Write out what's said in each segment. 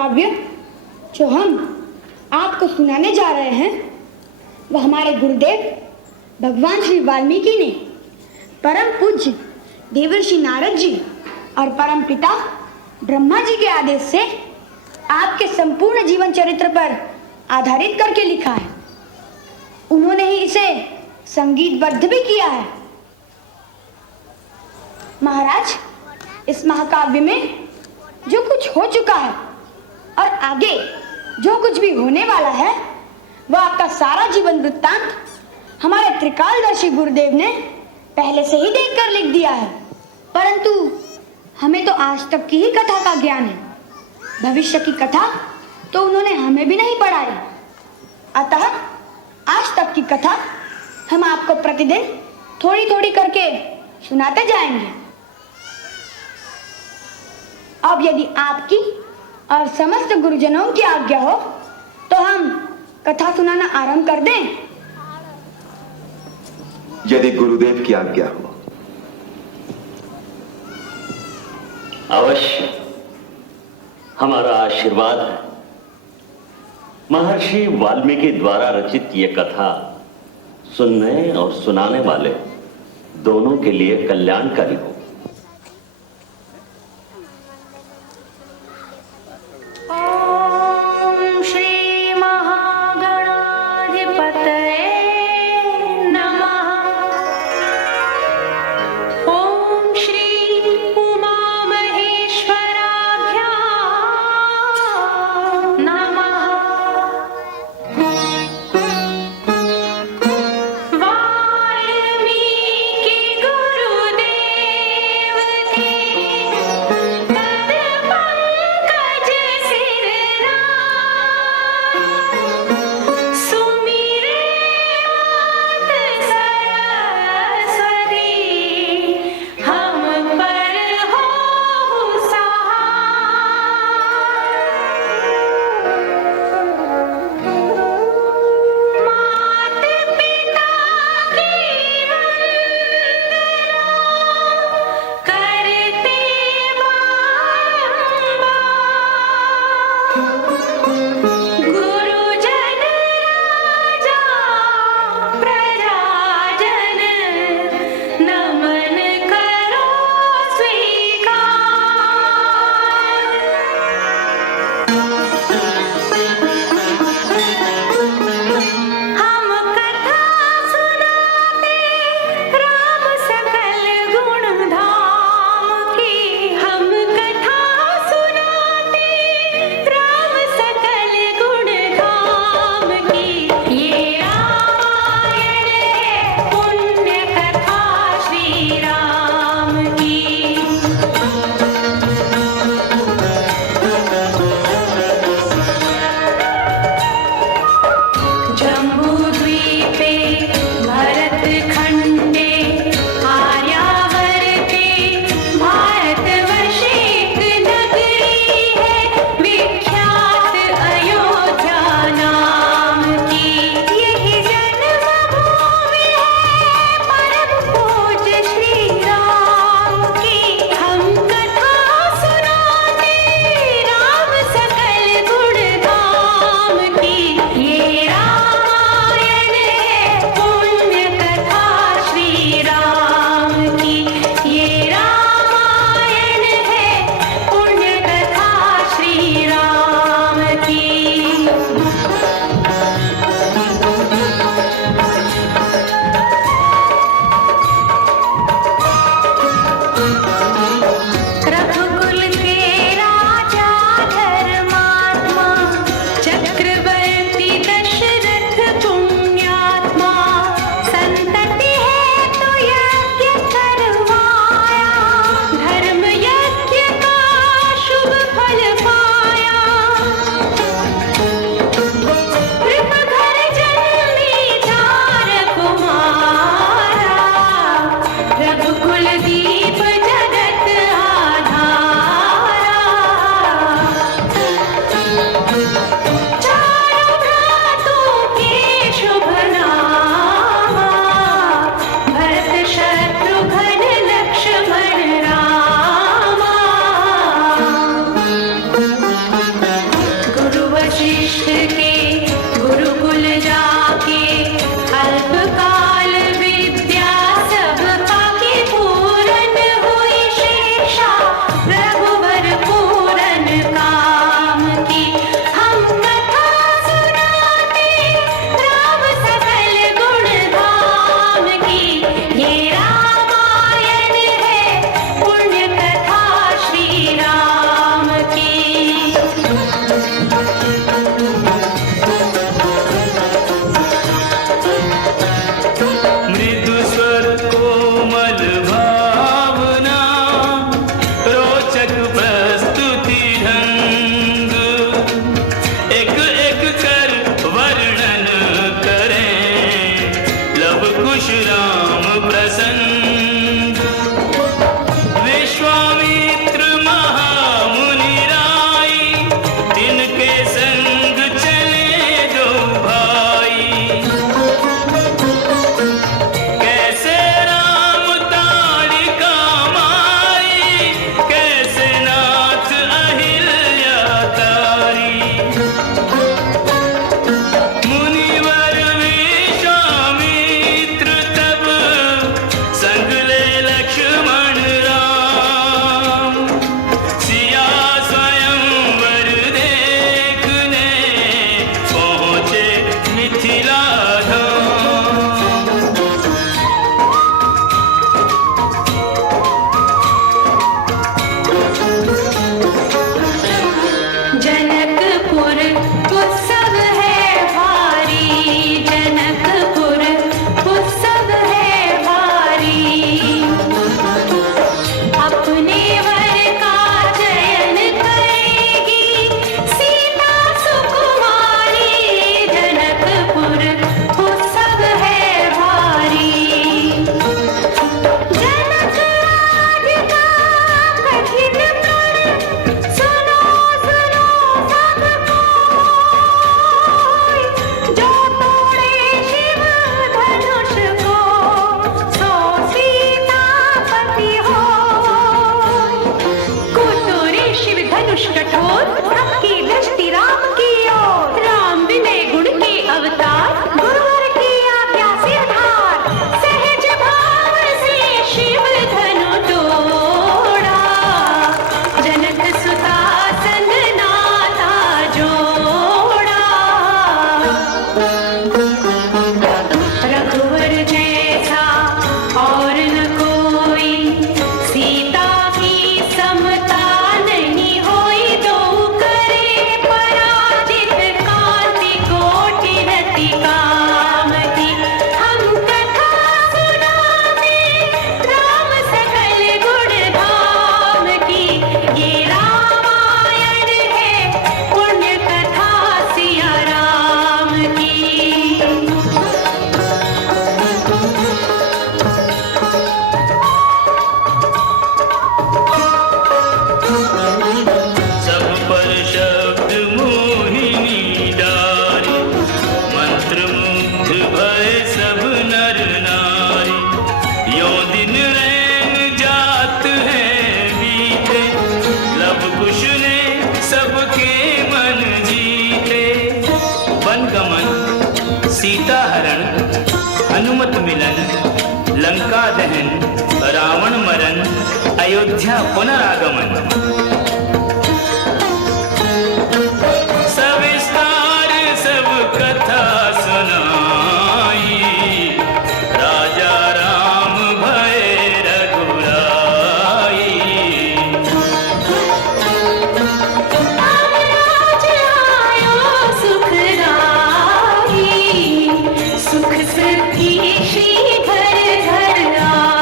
महाकाव्य जो हम आपको सुनाने जा रहे हैं वह हमारे गुरुदेव भगवान श्री वाल्मीकि ने परम पूज्य देवर्षि नारद जी और परम पिता ब्रह्मा जी के आदेश से आपके संपूर्ण जीवन चरित्र पर आधारित करके लिखा है। उन्होंने ही इसे संगीतबद्ध भी किया है। महाराज, इस महाकाव्य में जो कुछ हो चुका है और आगे जो कुछ भी होने वाला है वह आपका सारा जीवन वृत्तांत हमारे त्रिकालदर्शी गुरुदेव ने पहले से ही देखकर लिख दिया है, परंतु हमें तो आज तक की ही कथा का ज्ञान है। भविष्य की कथा तो उन्होंने हमें भी नहीं पढ़ाई। अतः आज तक की कथा हम आपको प्रतिदिन थोड़ी थोड़ी करके सुनाते जाएंगे। अब यदि आपकी और समस्त गुरुजनों की आज्ञा हो तो हम कथा सुनाना आरंभ कर दें। यदि गुरुदेव की आज्ञा हो। अवश्य, हमारा आशीर्वाद है। महर्षि वाल्मीकि द्वारा रचित ये कथा सुनने और सुनाने वाले दोनों के लिए कल्याणकारी हो। जनकपुर उत्सव है भारी, जनकपुर उत्सव है भारी। अपने वर का चयन करेगी सीता सुकुमारी, जनकपुर उत्सव है भारी। जनक राधिका कठिन प्रण, सुनो सुनो सब कोई, जो तोड़े शिव धनुष को सो सीतापति हो। कुतुरे शिव धनुष कठोर, सबकी दृष्टि राम की ओर। राम विनय गुण के अवतार, गुरुवर की आज्ञा सिरधार। सहज भाव से शिव धनु तोड़ा, जनक सुता संग नाता जोड़ा। रघुवर जैसा और न कोई, सीता की समता नहीं होई। दो करे पराजित, कांति कोटि रति काम की। हम कथा सुनाते राम सकल गुण धाम की। ये रामायण है पुण्य कथा सिया राम की। सब पर शब्द मोहिनी डारी, मंत्र मुग्ध भय सब नर नारी। यों दिन रैन जात हैं बीते, लब कुश ने सबके मन जीते। वन गमन, सीता हरण, हनुमत मिलन, लंका दहन, रावण मरण, अयोध्या पुनरागमन। सविस्तार सब कथा सुनाई, राजा राम भय रघुराई। राज आयो सुख राई, सुख समृद्धि श्री घर घर आई।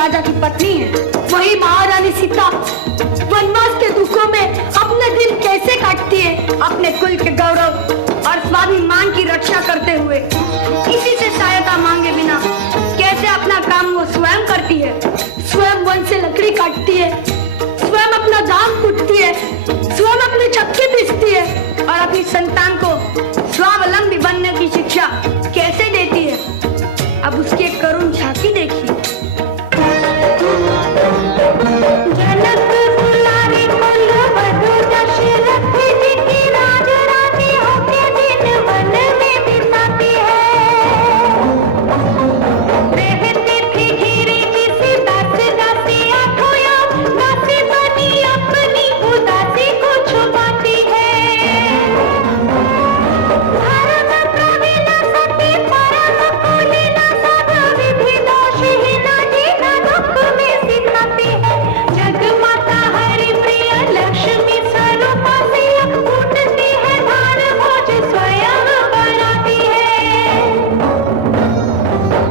राजा की पत्नी है। वही महारानी सीता वनवास के दुखों में अपने दिन कैसे काटती है, अपने कुल के गौरव और स्वाभिमान की रक्षा करते हुए किसी से सहायता मांगे बिना कैसे अपना काम वो स्वयं करती है। स्वयं वन से लकड़ी काटती है, स्वयं अपना दाम कूटती है, स्वयं अपने चक्के पीसती है और अपनी संतान को स्वावलंबी बनने की शिक्षा कैसे देती है। अब उसकी एक करुण झांकी देखिए। जनक दुलारी कुलवधु दशरथ जी की राजरानी होके दिन वन में बिताती है। रहती थी घिरी जिसे दास दासियां खोया, दासी बनी अपनी उदासी को छुपाती है। धर्म प्रवीण सती परम कुलीन सब विधि दोषहीन जीना दुख में सिखाती है। जगमाता हरि प्रिय लक्ष्मी स्वरूपा से उठती है धान भोज स्वयं बनाती है।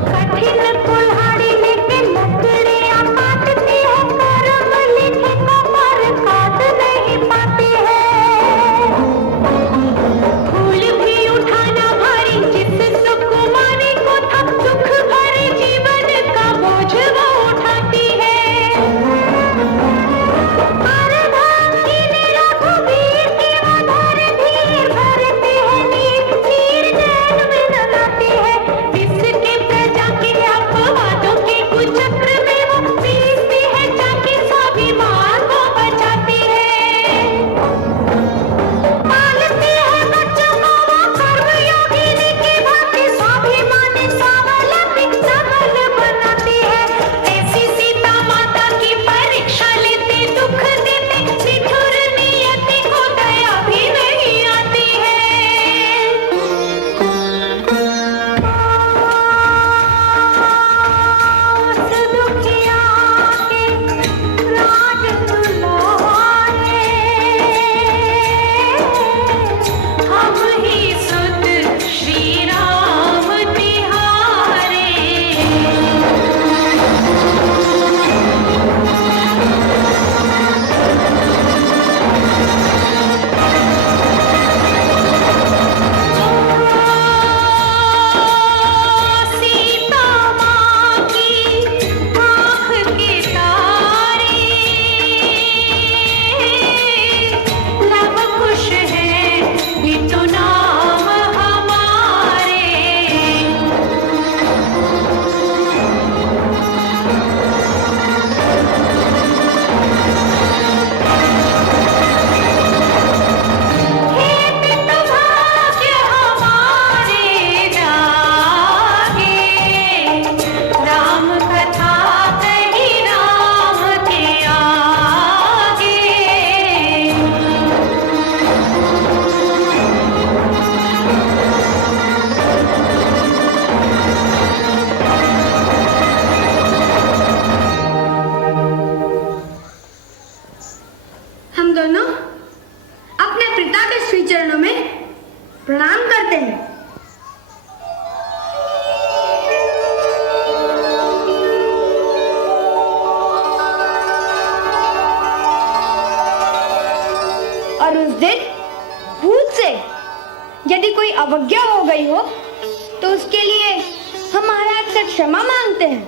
कठिन कुल्हाड़ी लेके लकड़ियां काटती है, कर्म लिखे को पर काट नहीं पाती है। फूल भी उठाना भारी जिस सुकुमारी को था, दुख भरे जीवन का बोझ वो उठाती है। अर्धांगिनी रघुवीर की वधर धीर भरती है नीर, तीर नैन में लगाती है। इसके प्रजा के अपवादों के कुचक्र में वो पीसती है, जाके स्वाभिमान को बचाती है। पालती है बच्चों को वो कर्मयोगिनी की भांति, स्वाभिमानी स्वावलंबी सबल बनाती है। ऐसी सीता माता की परीक्षा लेते, दुख देते, निठुर नियति को दया भी नहीं आती है। उस दुखिया के राज दुलारे, हम ही सुत श्री राम तिहारे। सीता माँ की आँख के तारे, लब खुश है ये तो नाम हमारे। खेत तो भाग्य हमारे जागे, राम कथा कही राम के आगे। हम दोनों अपने पिता के श्री चरणों में प्रणाम करते हैं। और उस दिन भूल से यदि कोई अवज्ञा हो गई हो तो उसके लिए हम महाराज से क्षमा मांगते हैं।